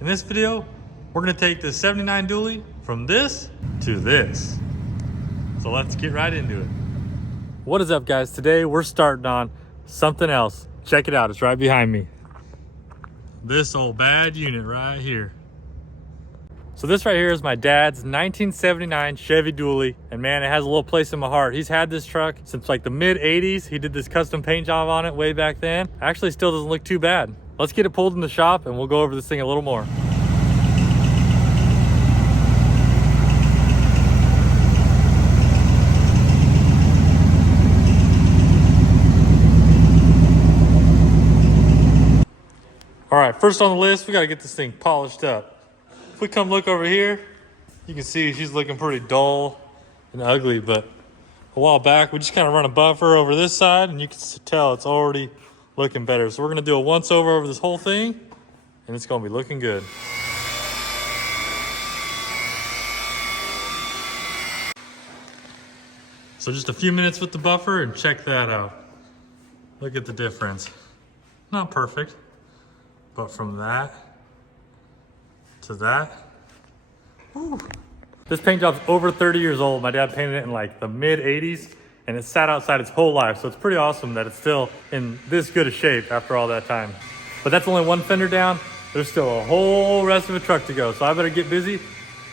In this video, we're gonna take the 79 dually from this to this. So let's get right into it. What is up, guys? Today we're starting on something else. Check it out, it's right behind me. This old bad unit right here. So this right here is my dad's 1979 Chevy dually, and man, it has a little place in my heart. He's had this truck since like the mid 80s. He did this custom paint job on it way back then. Actually still doesn't look too bad. Let's get it pulled in the shop and we'll go over this thing a little more. All right, first on the list, we gotta get this thing polished up. If we come look over here, you can see she's looking pretty dull and ugly, but a while back, we just kind of run a buffer over this side and you can tell it's already looking better. So we're gonna do a once over this whole thing and it's gonna be looking good. So just a few minutes with the buffer and check that out. Look at the difference. Not perfect, but from that to that. Whew. This paint job's over 30 years old. My dad painted it in like the mid 80s and it sat outside its whole life. So it's pretty awesome that it's still in this good a shape after all that time. But that's only one fender down. There's still a whole rest of a truck to go. So I better get busy.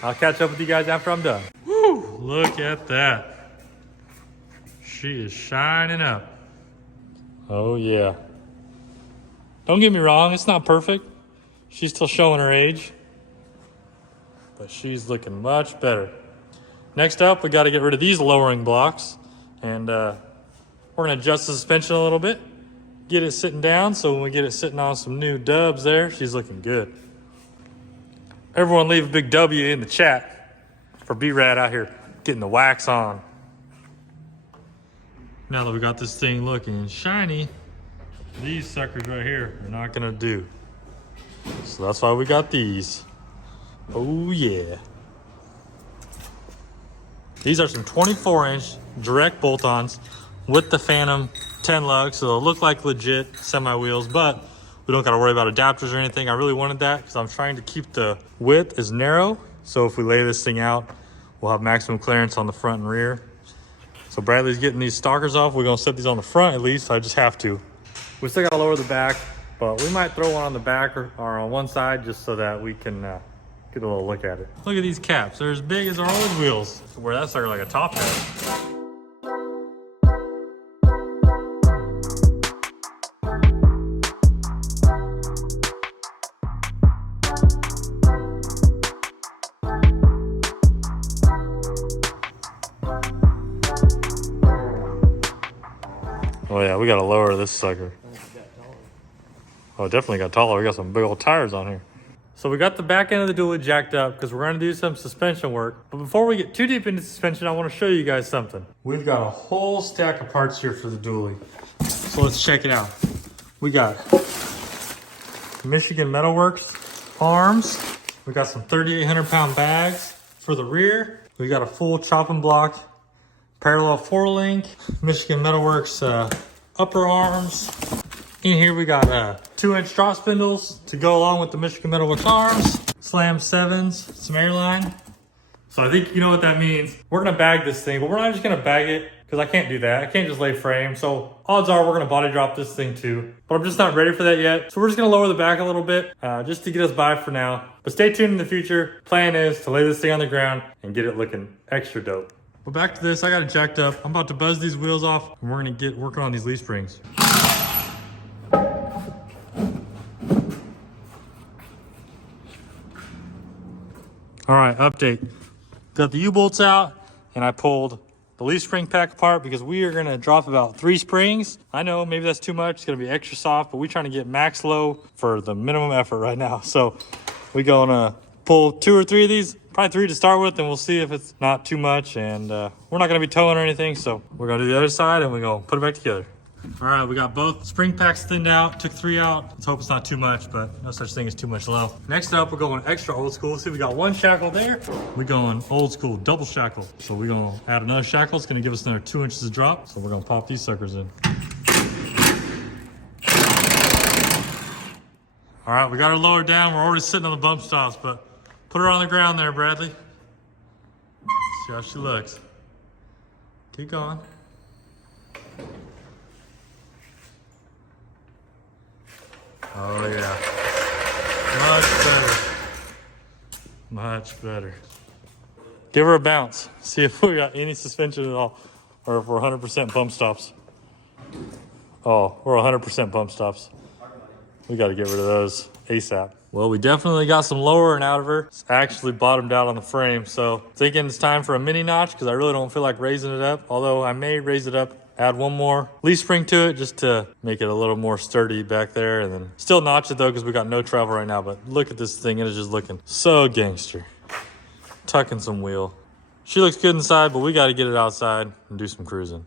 I'll catch up with you guys after I'm done. Woo, look at that. She is shining up. Oh yeah. Don't get me wrong, it's not perfect. She's still showing her age, but she's looking much better. Next up, we got to get rid of these lowering blocks, and we're going to adjust the suspension a little bit, get it sitting down, so when we get it sitting on some new dubs there, she's looking good. Everyone leave a big W in the chat for B-Rad out here getting the wax on. Now that we got this thing looking shiny, these suckers right here are not gonna do. So that's why we got these. Oh yeah. These are some 24-inch direct bolt-ons with the Phantom 10 lugs, so they'll look like legit semi-wheels, but we don't gotta worry about adapters or anything. I really wanted that because I'm trying to keep the width as narrow, so if we lay this thing out, we'll have maximum clearance on the front and rear. So Bradley's getting these stalkers off. We're gonna set these on the front at least. I just have to. We still gotta lower the back, but we might throw one on the back or on one side just so that we can get a little look at it. Look at these caps. They're as big as our old wheels. Wear that sucker like a top hat. Oh yeah, we gotta lower this sucker. Oh, it definitely got taller. We got some big old tires on here. So we got the back end of the dually jacked up because we're gonna do some suspension work. But before we get too deep into suspension, I wanna show you guys something. We've got a whole stack of parts here for the dually. So let's check it out. We got Michigan Metalworks arms. We got some 3,800 pound bags for the rear. We got a full chopping block, parallel 4-link, Michigan Metalworks upper arms. In here we got 2-inch drop spindles to go along with the Michigan Metalworks arms, Slam 7s, some airline. So I think you know what that means. We're gonna bag this thing, but we're not just gonna bag it because I can't do that. I can't just lay frame. So odds are we're gonna body drop this thing too, but I'm just not ready for that yet. So we're just gonna lower the back a little bit just to get us by for now. But stay tuned in the future. Plan is to lay this thing on the ground and get it looking extra dope. But back to this, I got it jacked up. I'm about to buzz these wheels off and we're gonna get working on these leaf springs. All right, update. Got the U-bolts out and I pulled the leaf spring pack apart because we are gonna drop about 3 springs. I know maybe that's too much, it's gonna be extra soft, but we're trying to get max low for the minimum effort right now. So we're gonna pull 2 or 3 of these, probably 3 to start with, and we'll see if it's not too much. And we're not gonna be towing or anything, so we're gonna do the other side and we're gonna put it back together. All right, we got both spring packs thinned out, took 3 out. Let's hope it's not too much, but no such thing as too much low. Next up, we're going extra old school. See, we got 1 shackle there. We're going old school, double shackle. So we're gonna add another shackle. It's gonna give us another 2 inches of drop. So we're gonna pop these suckers in. All right, we got her lowered down. We're already sitting on the bump stops, but put her on the ground there, Bradley. See how she looks. Keep going. Oh yeah. Much better. Much better. Give her a bounce. See if we got any suspension at all, or if we're 100% bump stops. Oh, we're 100% bump stops. We got to get rid of those ASAP. Well, we definitely got some lowering out of her. It's actually bottomed out on the frame, so thinking it's time for a mini notch because I really don't feel like raising it up, although I may raise it up, add one more leaf spring to it just to make it a little more sturdy back there, and then still notch it though because we got no travel right now. But look at this thing, it is just looking so gangster. Tucking some wheel. She looks good inside, but we got to get it outside and do some cruising.